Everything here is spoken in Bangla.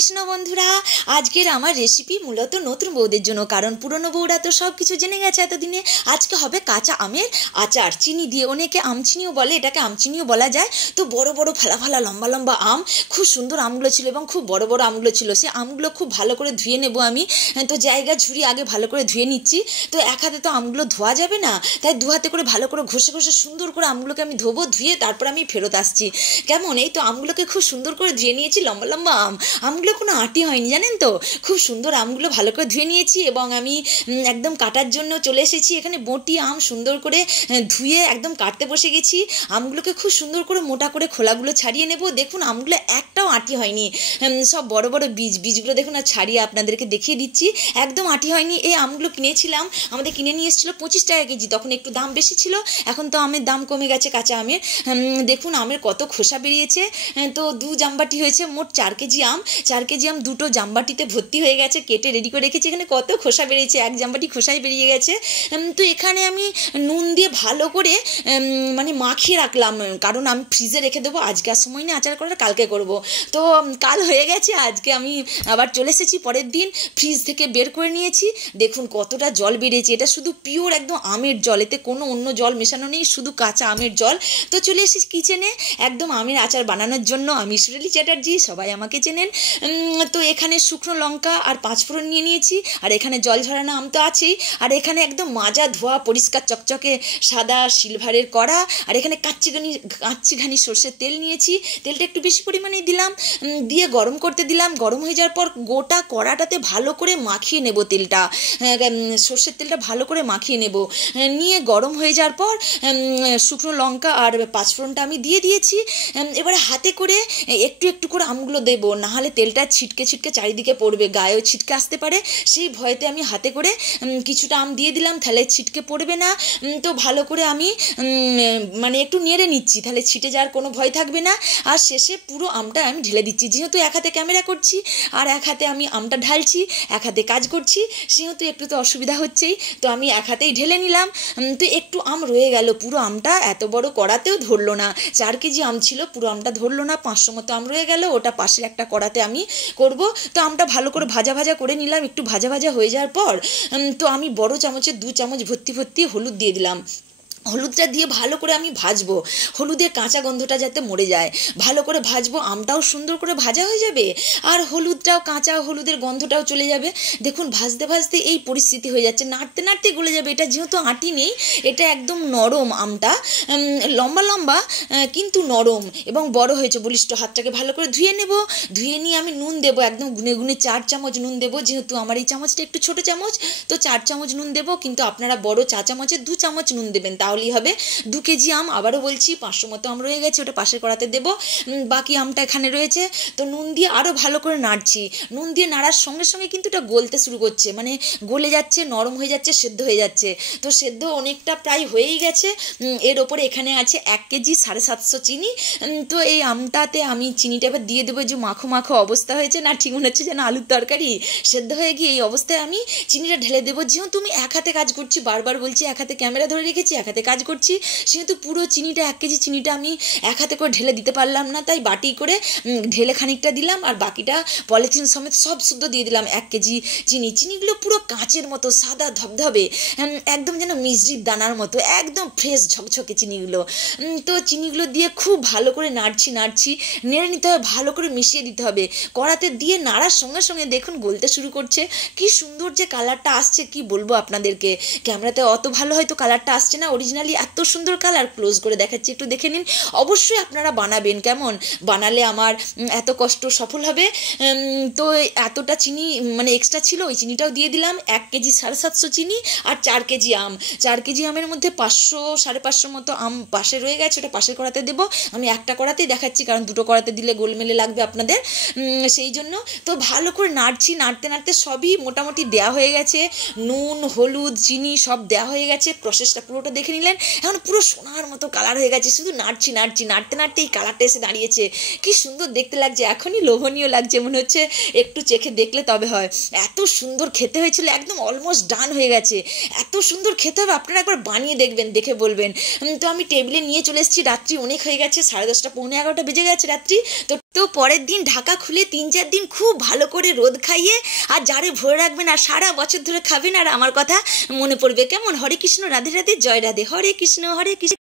কৃষ্ণ বন্ধুরা, আজকের আমার রেসিপি মূলত নতুন বউদের জন্য, কারণ পুরনো বউরা তো সব কিছু জেনে গেছে এতদিনে। আজকে হবে কাঁচা আমের আচার, চিনি দিয়ে। অনেকে আমচিনিও বলে, এটাকে আমচিনিও বলা যায়। তো বড় বড় ফালা ফালা লম্বা লম্বা আম, খুব সুন্দর আমগুলো ছিল এবং খুব বড় বড় আমগুলো ছিল। সে আমগুলো খুব ভালো করে ধুয়ে নেব আমি। তো জায়গা ঝুড়ি আগে ভালো করে ধুয়ে নিচ্ছি। তো এক হাতে তো আমগুলো ধোয়া যাবে না, তাই দু হাতে করে ভালো করে ঘষে ঘষে সুন্দর করে আমগুলোকে আমি ধোবো। ধুয়ে তারপর আমি ফেরত আসছি। কেমন, এই তো আমগুলোকে খুব সুন্দর করে ধুয়ে নিয়েছি। লম্বা লম্বা আমগুলো কোনো আঁটি হয়নি, জানেন তো। খুব সুন্দর আমগুলো ভালো করে ধুয়ে নিয়েছি এবং আমি একদম কাটার জন্য চলে এসেছি। এখানে বটি আম সুন্দর করে ধুয়ে একদম কাটতে বসে গেছি। আমগুলোকে খুব সুন্দর করে মোটা করে খোলাগুলো ছাড়িয়ে নেব। দেখুন আমগুলো একটাও আঁটি হয়নি, সব বড় বড় বীজগুলো দেখুন আর ছাড়িয়ে আপনাদেরকে দেখিয়ে দিচ্ছি, একদম আঁটি হয়নি। এই আমগুলো কিনেছিলাম, আমাদের কিনে নিয়ে এসেছিলো 25 টাকা কেজি। তখন একটু দাম বেশি ছিল, এখন তো আমের দাম কমে গেছে কাঁচা আমের। দেখুন আমের কত খোসা বেরিয়েছে। তো 2 জামবাটি হয়েছে, মোট 4 কেজি আম। 4 কেজি আম দুটো জামবাটিতে ভর্তি হয়ে গেছে, কেটে রেডি করে রেখেছি। এখানে কত খোসা বেরিয়েছে, 1 জামবাটি খোসাই বেরিয়ে গেছে। তো এখানে আমি নুন দিয়ে ভালো করে মানে মাখিয়ে রাখলাম, কারণ আমি ফ্রিজে রেখে দেবো। আজকে আর সময় নেই আচার করার, কালকে করব। তো কাল হয়ে গেছে, আজকে আমি আবার চলে এসেছি পরের দিন। ফ্রিজ থেকে বের করে নিয়েছি। দেখুন কতটা জল বেরিয়েছে। এটা শুধু পিওর একদম আমের জল, এতে কোনো অন্য জল মেশানো নেই, শুধু কাঁচা আমের জল। তো চলে এসেছি কিচেনে একদম আমের আচার বানানোর জন্য। আমি সুরেলি চ্যাটার্জি, সবাই আমাকে চেনেন। তো এখানে শুকনো লঙ্কা আর 5 ফোড়ন নিয়ে নিয়েছি, আর এখানে জল ঝরানো আম তো আছেই, আর এখানে একদম মাজা ধোয়া পরিষ্কার চকচকে সাদা সিলভারের কড়া, আর এখানে কাচ্চিঘানি সর্ষের তেল নিয়েছি। তেলটা একটু বেশি পরিমাণে দিলাম, দিয়ে গরম করতে দিলাম। গরম হয়ে যাওয়ার পর গোটা কড়াটাতে ভালো করে মাখিয়ে নেব তেলটা, সর্ষের তেলটা ভালো করে মাখিয়ে নেব। নিয়ে গরম হয়ে যাওয়ার পর শুকনো লঙ্কা আর 5 ফোড়নটা আমি দিয়ে দিয়েছি। এবারে হাতে করে একটু একটু করে আমগুলো দেবো, নাহলে তেলটা ছিটকে ছিটকে চারিদিকে পড়বে, গায়েও ছিটকে আসতে পারে। সেই ভয়তে আমি হাতে করে কিছুটা আম দিয়ে দিলাম, তাহলে ছিটকে পড়বে না। তো ভালো করে আমি মানে একটু নেড়ে নিচ্ছি, তাহলে ছিটে যাওয়ার কোনো ভয় থাকবে না। আর শেষে পুরো আমটা আমি ঢেলে দিচ্ছি। যেহেতু এক হাতে ক্যামেরা করছি আর এক হাতে আমি আমটা ঢালছি, এক হাতে কাজ করছি, সেহেতু একটু তো অসুবিধা হচ্ছেই। তো আমি এক হাতেই ঢেলে নিলাম। তো একটু আম রয়ে গেল, পুরো আমটা এত বড় কড়াতেও ধরলো না। 4 কেজি আম ছিল, পুরো আমটা ধরলো না। 500 মতো আম রয়ে গেল, ওটা পাশের একটা কড়াতে আমি করব। তো আমটা ভালো করে ভাজা ভাজা করে নিলাম। একটু ভাজা ভাজা হয়ে যাওয়ার পর তো আমি বড় চামচে 2 চামচ ভর্তি ভর্তি হলুদ দিয়ে দিলাম। হলুদটা দিয়ে ভালো করে আমি ভাজবো, হলুদের কাঁচা গন্ধটা যাতে মরে যায়। ভালো করে ভাজবো, আমটাও সুন্দর করে ভাজা হয়ে যাবে আর হলুদটাও, কাঁচা হলুদের গন্ধটাও চলে যাবে। দেখুন ভাজতে ভাজতে এই পরিস্থিতি হয়ে যাচ্ছে, নাড়তে নাড়তে গলে যাবে। এটা যেহেতু আঁটি নেই, এটা একদম নরম আমটা, লম্বা লম্বা কিন্তু নরম এবং বড় হয়েছে বলিষ্ঠ। হাতটাকে ভালো করে ধুয়ে নেব। ধুয়ে নিয়ে আমি নুন দেবো, একদম গুনে গুনে 4 চামচ নুন দেবো। যেহেতু আমার এই চামচটা একটু ছোটো চামচ, তো 4 চামচ নুন দেবো, কিন্তু আপনারা বড় চা চামচে 2 চামচ নুন দেবেন, তাহলেই হবে। 2 কেজি আম, আবারও বলছি 500 মতো আম রয়ে গেছে, ওটা পাশের কড়াতে দেবো। বাকি আমটা এখানে রয়েছে। তো নুন দিয়ে আরও ভালো করে নাড়ছি। নুন দিয়ে নাড়ার সঙ্গে সঙ্গে কিন্তু এটা গলতে শুরু করছে, মানে গলে যাচ্ছে, নরম হয়ে যাচ্ছে, সেদ্ধ হয়ে যাচ্ছে। তো সেদ্ধ অনেকটা প্রায় হয়েই গেছে। এর ওপরে এখানে আছে 1 কেজি 750 চিনি। তো এই আমটাতে আমি চিনিটা এবার দিয়ে দেবো। যে মাখো মাখো অবস্থা হয়েছে না, ঠিক মনে হচ্ছে যেন আলুর তরকারি সেদ্ধ হয়ে গিয়ে এই অবস্থায় আমি চিনিটা ঢেলে দেবো। যেহেতু আমি এক হাতে কাজ করছি, বারবার বলছি, এক হাতে ক্যামেরা ধরে রেখেছি, এক হাতে কাজ করছি, সেহেতু পুরো চিনিটা 1 কেজি চিনিটা আমি এক হাতে করে ঢেলে দিতে পারলাম না, তাই বাটি করে ঢেলে খানিকটা দিলাম, আর বাকিটা পলিথিন সমেত সব শুদ্ধ দিয়ে দিলাম। 1 কেজি চিনিগুলো পুরো কাঁচের মতো সাদা ধবধবে, একদম যেন মিষ্টির দানার মতো, একদম ফ্রেশ ঝকঝকে চিনিগুলো। তো চিনিগুলো দিয়ে খুব ভালো করে নাড়ছি, নেড়ে নিতে হবে, ভালো করে মিশিয়ে দিতে হবে। কড়াতে দিয়ে নাড়ার সঙ্গে সঙ্গে দেখুন গলতে শুরু করছে। কি সুন্দর যে কালারটা আসছে, কি বলবো আপনাদেরকে। ক্যামেরাতে অত ভালো হয়তো কালারটা আসছে না, অরিজিনালি এত সুন্দর কালার। ক্লোজ করে দেখাচ্ছি, একটু দেখে নিন। অবশ্যই আপনারা বানাবেন, কেমন বানালে আমার এত কষ্ট সফল হবে। তো এতটা চিনি মানে এক্সট্রা ছিল, ওই চিনিটাও দিয়ে দিলাম। 1 কেজি 750 চিনি আর 4 কেজি আম। 4 কেজি আমের মধ্যে 500 550 মতো আম পাশে রয়ে গেছে, ওটা পাশের কড়াতে দেবো। আমি একটা কড়াতেই দেখাচ্ছি, কারণ দুটো কড়াতে দিলে গোলমেলে লাগবে আপনাদের, সেই জন্য। তো ভালো করে নাড়ছি, নাড়তে নাড়তে সবই মোটামুটি দেওয়া হয়ে গেছে। নুন, হলুদ, চিনি সব দেওয়া হয়ে গেছে। প্রসেসটা পুরোটা দেখে নিলেন। এখন পুরো সোনার মতো কালার হয়ে গেছে। শুধু নাড়ছি, নাড়তে নাড়তে এই কালারটা এসে দাঁড়িয়েছে। কি সুন্দর দেখতে লাগছে, এখনই লোভনীয় লাগছে, মনে হচ্ছে একটু চেখে দেখলে তবে হয়। এত সুন্দর খেতে হয়েছিল, একদম অলমোস্ট ডান হয়ে গেছে। এত সুন্দর খেতে হবে, আপনারা একবার বানিয়ে দেখবেন, দেখে বলবেন। তো আমি টেবিলে নিয়ে চলে এসেছি। রাত্রি অনেক হয়ে গেছে, 10:30 পৌনে 11টা বেজে গেছে রাত্রি। তো তো পরের দিন ঢাকা খুলে 3-4 দিন খুব ভালো করে রোদ খাইয়ে আর জারে ভরে রাখবেন, আর সারা বছর ধরে খাবেন, আর আমার কথা মনে পড়বে কেমন। হরে কৃষ্ণ, রাধে রাধে, জয় রাধে, হরে কৃষ্ণ হরে কৃষ্ণ।